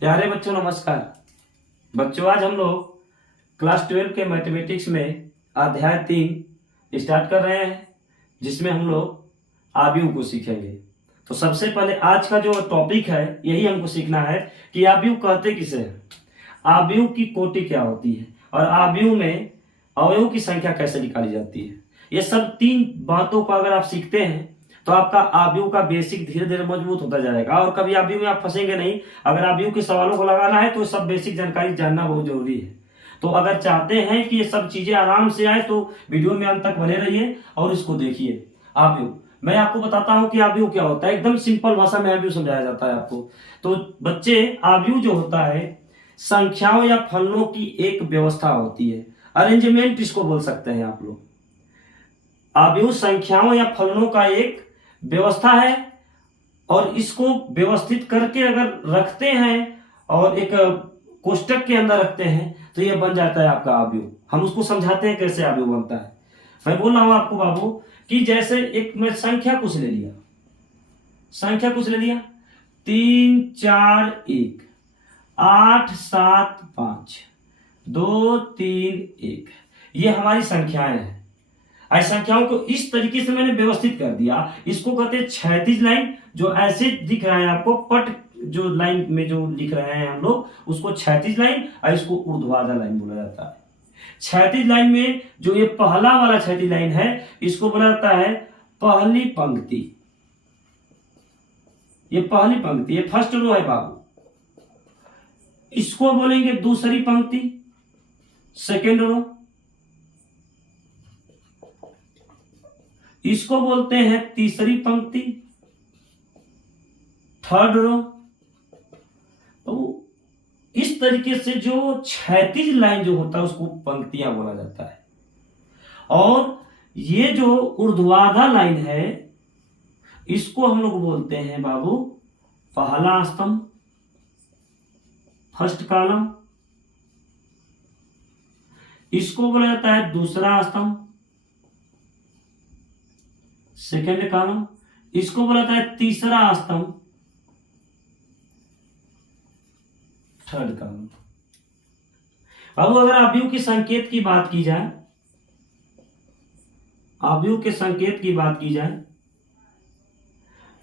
प्यारे बच्चों नमस्कार। बच्चों आज हम लोग क्लास 12 के मैथमेटिक्स में अध्याय 3 स्टार्ट कर रहे हैं, जिसमें हम लोग आव्यूह को सीखेंगे। तो सबसे पहले आज का जो टॉपिक है यही हमको सीखना है कि आव्यूह कहते किसे हैं, आव्यूह की कोटि क्या होती है और आव्यूह में अवयवों की संख्या कैसे निकाली जाती है। ये सब 3 बातों को अगर आप सीखते हैं तो आपका आव्यूह का बेसिक धीरे धीरे मजबूत होता जाएगा और कभी आव्यूह में आप फंसेंगे नहीं। अगर आव्यूह के सवालों को लगाना है तो सब बेसिक जानकारी जानना बहुत जरूरी है। तो अगर चाहते हैं कि ये सब चीजें आराम से आए तो वीडियो में अंत तक बने रहिए और इसको देखिए। आव्यूह मैं आपको बताता हूं कि आव्यूह क्या होता है। एकदम सिंपल भाषा में आव्यूह समझाया जाता है आपको। तो बच्चे, आव्यूह जो होता है संख्याओं या फलनों की एक व्यवस्था होती है, अरेंजमेंट इसको बोल सकते हैं आप लोग। आव्यूह संख्याओं या फलनों का एक व्यवस्था है और इसको व्यवस्थित करके अगर रखते हैं और एक कोष्टक के अंदर रखते हैं तो यह बन जाता है आपका आव्यूह। हम उसको समझाते हैं कैसे आव्यूह बनता है। मैं बोल रहा हूं आपको बाबू कि जैसे एक मैं संख्या कुछ ले लिया 3 4 1 8 7 5 2 3 1, ये हमारी संख्याएं हैं। ऐसी संख्याओं को इस तरीके से मैंने व्यवस्थित कर दिया। इसको कहते हैं क्षैतिज लाइन। जो ऐसे दिख रहा है आपको पट, जो लाइन में जो लिख रहे हैं हम लोग उसको क्षैतिज लाइन और इसको ऊर्ध्वाधर लाइन बोला जाता है। क्षैतिज लाइन में जो ये पहला वाला क्षैतिज लाइन है इसको बोला जाता है पहली पंक्ति। ये पहली पंक्ति, ये फर्स्ट रो है बाबू। इसको बोलेंगे दूसरी पंक्ति, सेकेंड रो। इसको बोलते हैं तीसरी पंक्ति, थर्ड रो। तो इस तरीके से जो क्षैतिज लाइन जो होता है उसको पंक्तियां बोला जाता है। और ये जो ऊर्ध्वाधर लाइन है इसको हम लोग बोलते हैं बाबू पहला स्तंभ, फर्स्ट कॉलम। इसको बोला जाता है दूसरा स्तंभ, सेकेंड कॉलम। इसको बोला जाता है तीसरा स्तंभ, थर्ड कॉलम। अब अगर आव्यूह के संकेत की बात की जाए, आव्यूह के संकेत की बात की जाए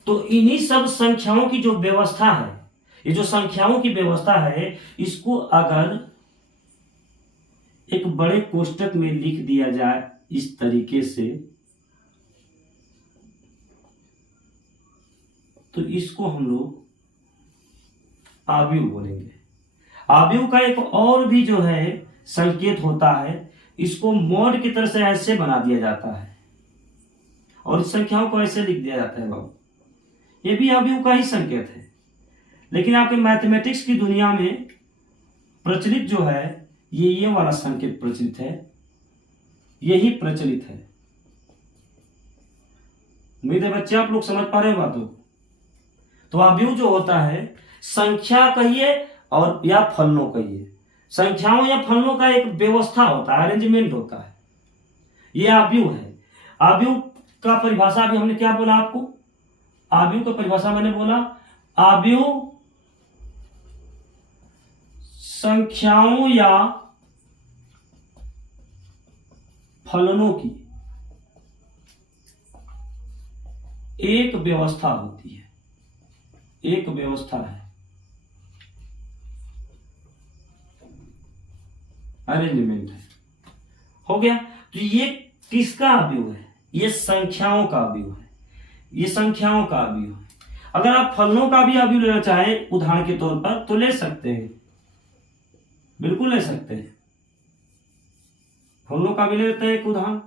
तो इन्हीं सब संख्याओं की जो व्यवस्था है, ये जो संख्याओं की व्यवस्था है इसको अगर एक बड़े कोष्टक में लिख दिया जाए इस तरीके से तो इसको हम लोग आव्यूह बोलेंगे। आव्यूह का एक और भी जो है संकेत होता है, इसको मोड की तरह से ऐसे बना दिया जाता है और इस संख्याओं को ऐसे लिख दिया जाता है बाबू। ये भी आव्यूह का ही संकेत है, लेकिन आपके मैथमेटिक्स की दुनिया में प्रचलित जो है ये वाला संकेत प्रचलित है, यही प्रचलित है। उम्मीद है बच्चे आप लोग समझ पा रहे हो बातों। तो आव्यूह जो होता है संख्या कहिए और या फलनों कहिए, संख्याओं या फलनों का एक व्यवस्था होता है, अरेंजमेंट होता है, ये आव्यूह है। आव्यूह का परिभाषा भी हमने क्या बोला आपको, आव्यूह का परिभाषा मैंने बोला आव्यूह संख्याओं या फलनों की एक व्यवस्था होती है, एक व्यवस्था है, अरेंजमेंट है। हो गया। तो ये किसका आव्यूह है, ये संख्याओं का आव्यूह है, ये संख्याओं का आव्यूह है। अगर आप फलनों का भी आव्यूह लेना चाहें उदाहरण के तौर पर तो ले सकते हैं, बिल्कुल ले सकते हैं। फलनों का भी ले लेते हैं एक उदाहरण,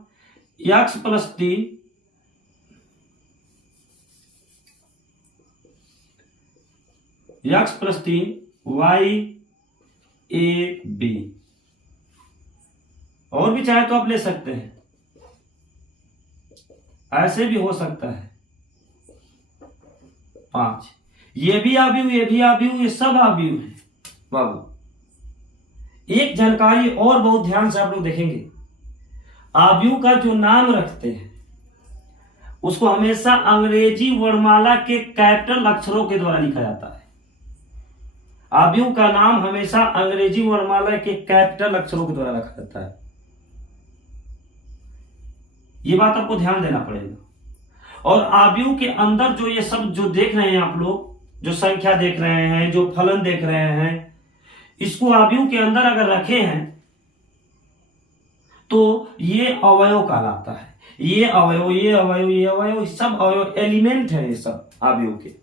x + 3 x + 3 y a b। और भी चाहे तो आप ले सकते हैं, ऐसे भी हो सकता है 5। ये भी आव्यूह, ये भी आव्यूह, ये सब आव्यूह है बाबू। एक जानकारी और बहुत ध्यान से आप लोग देखेंगे, आव्यूह का जो नाम रखते हैं उसको हमेशा अंग्रेजी वर्णमाला के कैपिटल अक्षरों के द्वारा लिखा जाता है। आव्यूह का नाम हमेशा अंग्रेजी वर्णमाला के कैपिटल अक्षरों के द्वारा रखा जाता है। ये बात आपको ध्यान देना पड़ेगा। और आव्यूह के अंदर जो ये सब जो देख रहे हैं आप लोग, जो संख्या देख रहे हैं, जो फलन देख रहे हैं, इसको आव्यूह के अंदर अगर रखे हैं तो ये अवयव कहलाता है। ये अवयव, ये अवयव, ये अवयव, सब अवयव एलिमेंट है, ये सब आव्यूह के।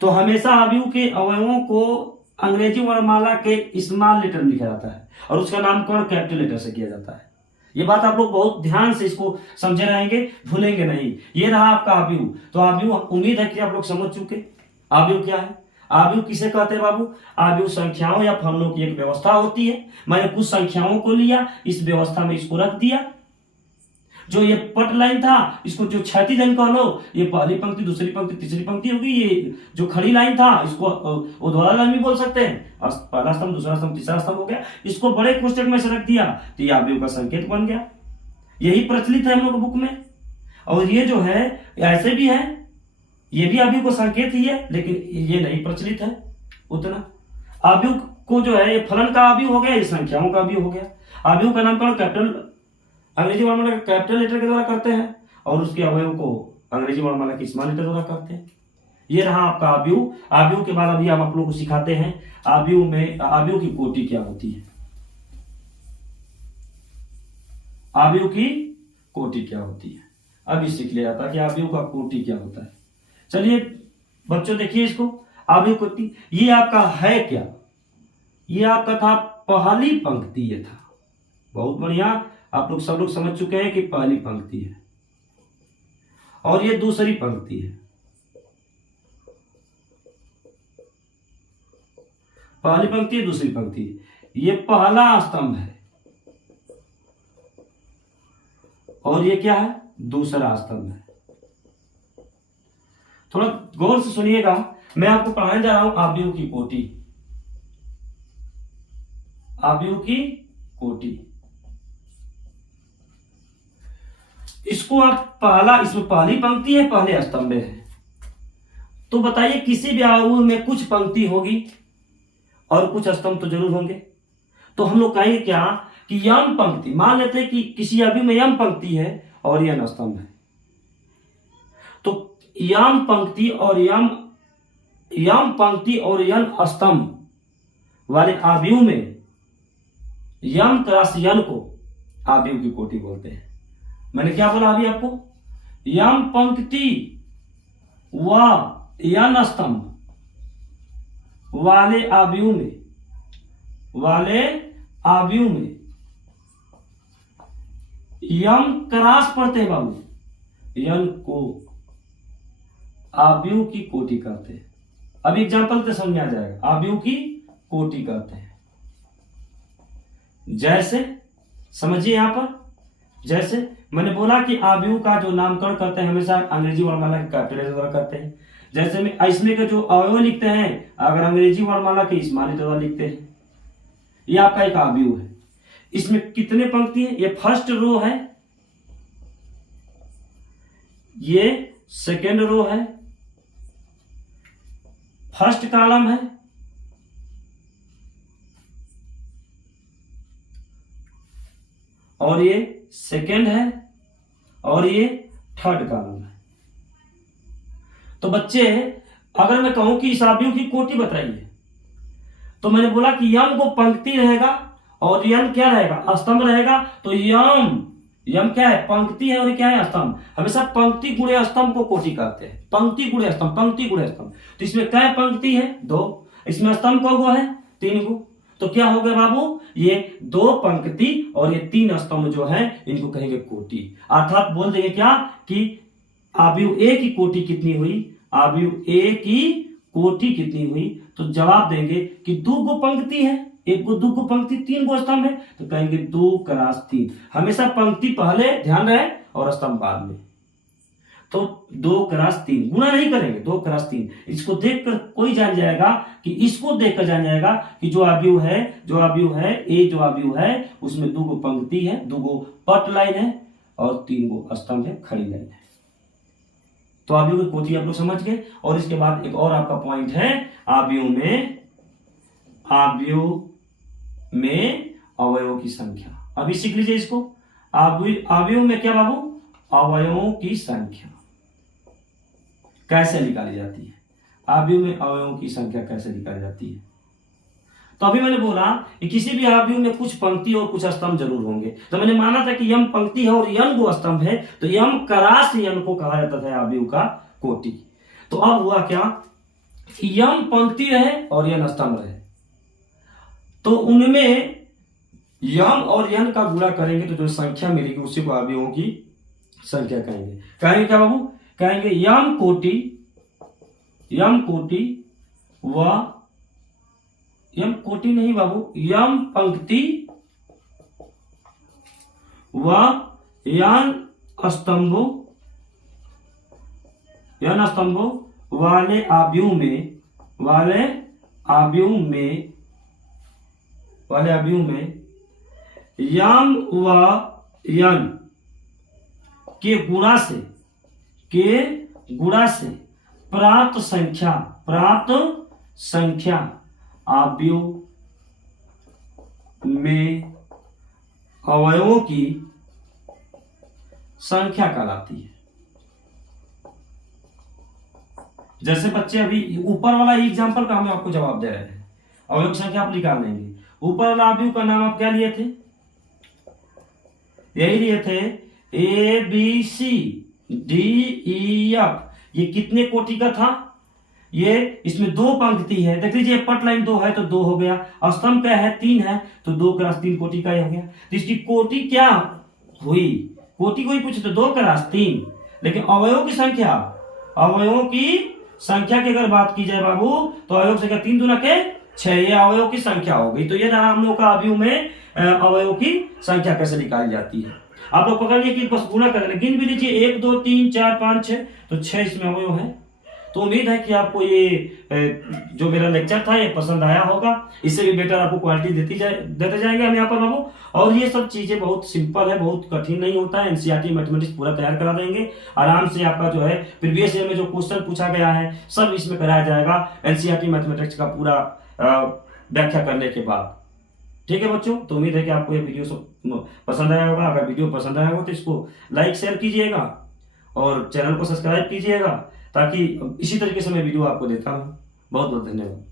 तो हमेशा आव्यूह के अवयवों को अंग्रेजी वर्णमाला के स्मॉल लेटर में लिखा जाता है और उसका नामकरण कैपिटल लेटर से किया जाता है। ये बात आप लोग बहुत ध्यान से इसको समझे रहेंगे, भूलेंगे नहीं। ये रहा आपका आव्यूह। तो आव्यूह उम्मीद है कि आप लोग समझ चुके। आव्यूह क्या है? आव्यूह किसे कहते हैं बाबू? आव्यूह संख्याओं या फलनों की एक व्यवस्था होती है। मैंने कुछ संख्याओं को लिया, इस व्यवस्था में इसको रख दिया। जो ये पट लाइन था, इसको जो क्षैतिज लाइन कह लो, ये पहली पंक्ति, दूसरी पंक्ति, तीसरी पंक्ति होगी। ये जो खड़ी लाइन था, इसको ऊर्ध्वाधर लाइन भी बोल सकते हैं। और पहला स्तंभ, दूसरा स्तंभ, तीसरा स्तंभ हो गया। इसको बड़े कोष्टक में से रख दिया तो ये आव्यूह का संकेत बन गया। यही प्रचलित है हम लोग बुक में। और ये जो है ऐसे भी है, ये भी आव्यूह को संकेत ही है, लेकिन ये नहीं प्रचलित है उतना। आव्यूह को जो है, ये फलन का आव्यूह हो गया, ये संख्याओं का आव्यूह हो गया। आव्यूह का नामकरण कैपिटल अंग्रेजी वर्णमाला के कैपिटल लेटर के द्वारा करते हैं और उसके अवयव को अंग्रेजी वर्णमाला के स्मॉल लेटर द्वारा करते हैं। ये रहा आपका आव्यूह। आव्यूह के बाद अभी हम आप लोगों को सिखाते हैं आव्यूह में आव्यूह की कोटि क्या होती है। आव्यूह की कोटि क्या होती है अभी सीख लिया जाता है कि आव्यूह का कोटि क्या होता है। चलिए बच्चों देखिए इसको, आव्यूह कोटि। ये आपका है क्या? ये आपका था पहली पंक्ति। ये था बहुत बढ़िया, आप लोग सब लोग समझ चुके हैं कि पहली पंक्ति है और ये दूसरी पंक्ति है। पहली पंक्ति है, दूसरी पंक्ति है। ये पहला स्तंभ है और ये क्या है? दूसरा स्तंभ है। थोड़ा गौर से सुनिएगा, मैं आपको पढ़ाने जा रहा हूं आव्यूह की कोटि। आव्यूह की कोटि, इसको आप पहला, इसमें पहली पंक्ति है, पहले स्तंभ है। तो बताइए किसी भी आव्यूह में कुछ पंक्ति होगी और कुछ स्तंभ तो जरूर होंगे। तो हम लोग कहेंगे क्या कि यम पंक्ति, मान लेते हैं कि किसी आव्यूह में यम पंक्ति है और यन स्तंभ है। तो यम पंक्ति और यम पंक्ति और यन स्तंभ वाले आव्यूह में यम क्रॉस यन को आव्यूह की कोटि बोलते हैं। मैंने क्या बोला अभी आपको? यम पंक्ति व यन स्तंभ वाले आव्यूह में यम क्रॉस पढ़ते हैं बाबू, यन को आव्यूह की कोटि कहते हैं। अब एग्जांपल से समझ आ जाएगा। आव्यूह की कोटि कहते हैं। जैसे समझिए यहां पर, जैसे मैंने बोला कि आव्यूह का जो नामकरण करते हैं हमेशा अंग्रेजी वर्णमाला के कैपिटल लेटर द्वारा करते हैं। जैसे में इसमें के जो अवयव लिखते हैं अगर अंग्रेजी वर्णमाला के स्मॉल लेटर द्वारा लिखते हैं। ये आपका एक आव्यूह है। इसमें कितने पंक्ति है? ये फर्स्ट रो है, ये सेकेंड रो है, फर्स्ट कॉलम है और ये सेकेंड है और ये थर्ड कॉलम है। तो बच्चे अगर मैं कहूं कि इस आव्यूह की कोटि बताइए, तो मैंने बोला कि यम को पंक्ति रहेगा और यम क्या रहेगा? स्तंभ रहेगा। तो यम क्या है? पंक्ति है और क्या है? स्तंभ। हमेशा पंक्ति गुणे स्तंभ को कोटि कहते हैं। पंक्ति गुणे स्तंभ, पंक्ति गुणे स्तंभ। तो इसमें क्या पंक्ति है? 2। इसमें स्तंभ कौ है? 3 गो। तो क्या हो गया बाबू? ये 2 पंक्ति और ये 3 स्तंभ जो है इनको कहेंगे कोटि। अर्थात बोल देंगे क्या कि आव्यूह ए की कोटि कितनी हुई? आव्यूह ए की कोटि कितनी हुई? तो जवाब देंगे कि 2 गो पंक्ति है, 1 गो 2 गो पंक्ति, 3 गो स्तंभ है। तो कहेंगे 2 क्रॉस 3। हमेशा पंक्ति पहले ध्यान रहे और स्तंभ बाद में। तो 2 क्रॉस 3 गुणा नहीं करेंगे, 2 क्रॉस 3। इसको देखकर कोई जान जाएगा कि इसको देखकर जान जाएगा कि जो आव्यूह है ए जो आव्यूह है उसमें 2 गो पंक्ति है, 2 गो पट लाइन है और 3 गो स्तंभ है, खड़ी लाइन है। तो आव्यूह की कोटि आप लोग समझ गए। और इसके बाद एक और आपका पॉइंट है, आव्यूह में अवयव में अवयवों की संख्या। अभी सीख लीजिए इसको। अवयव में क्या बाबू? अवयवों की संख्या कैसे निकाली जाती है? अवयव में अवयवों की संख्या कैसे निकाली जाती है? तो अभी मैंने बोला कि किसी भी अवयव में कुछ पंक्ति और कुछ स्तंभ जरूर होंगे। तो मैंने माना था कि यम पंक्ति है और यन दो स्तंभ है, तो यम करास यन को कहा जाता था अवयव का कोटि। तो अब हुआ क्या कि यम पंक्ति रहे और यन स्तंभ रहे, तो उनमें यम और यन का गुणा करेंगे तो जो संख्या मिलेगी उसी को अवयवों की संख्या कहेंगे। कहेंगे क्या बाबू? कहेंगे यम कोटि व यम कोटि नहीं बाबू, यम पंक्ति व यन स्तंभों वाले अवयव में यम व यन के गुणा से प्राप्त संख्या अवयव में अवयवों की संख्या कहलाती है। जैसे बच्चे अभी ऊपर वाला एग्जांपल का हम आपको जवाब दे रहे हैं, अवयव की संख्या आप निकाल लेंगे। ऊपर वाला अवयव का नाम आप क्या लिए थे? यही लिए थे ABCDEF। ये कितने कोटि का था? ये इसमें दो पंक्ति है, देख लीजिए पट लाइन 2 है तो 2 हो गया, स्तंभ क्या है 3 है तो 2 क्रॉस 3 कोटि का हो गया। तो इसकी कोटि क्या हुई? कोटि को ही पूछे तो 2 क्रॉस 3। लेकिन अवयवों की संख्या की अगर बात की जाए बाबू तो अवयव संख्या 3 दूना के 6, ये अवयव की संख्या हो गई। तो ये रहा हम लोग का अवयव में अवयव की संख्या कैसे निकाली जाती है। आप लोग पकड़ लिए कि बस गुणा करेंगे, गिन भी लीजिए 1 2 3 4 5 6, तो 6 इसमें अवयव है। तो उम्मीद है कि आपको ये जो मेरा लेक्चर था ये पसंद आया होगा। इससे भी बेटर आपको क्वालिटी देते जाएंगे हम यहाँ पर बाबू। और ये सब चीजें बहुत सिंपल है, बहुत कठिन नहीं होता है। एनसीईआरटी मैथमेटिक्स पूरा तैयार करा देंगे आराम से। आपका जो है प्रीवियस ईयर में जो क्वेश्चन पूछा गया है सब इसमें कराया जाएगा एनसीईआरटी मैथमेटिक्स का पूरा व्याख्या करने के बाद। ठीक है बच्चों, तो उम्मीद है कि आपको ये वीडियो सब पसंद आया होगा। अगर वीडियो पसंद आया हो तो इसको लाइक शेयर कीजिएगा और चैनल को सब्सक्राइब कीजिएगा, ताकि इसी तरीके से मैं वीडियो आपको देता हूँ। बहुत बहुत धन्यवाद।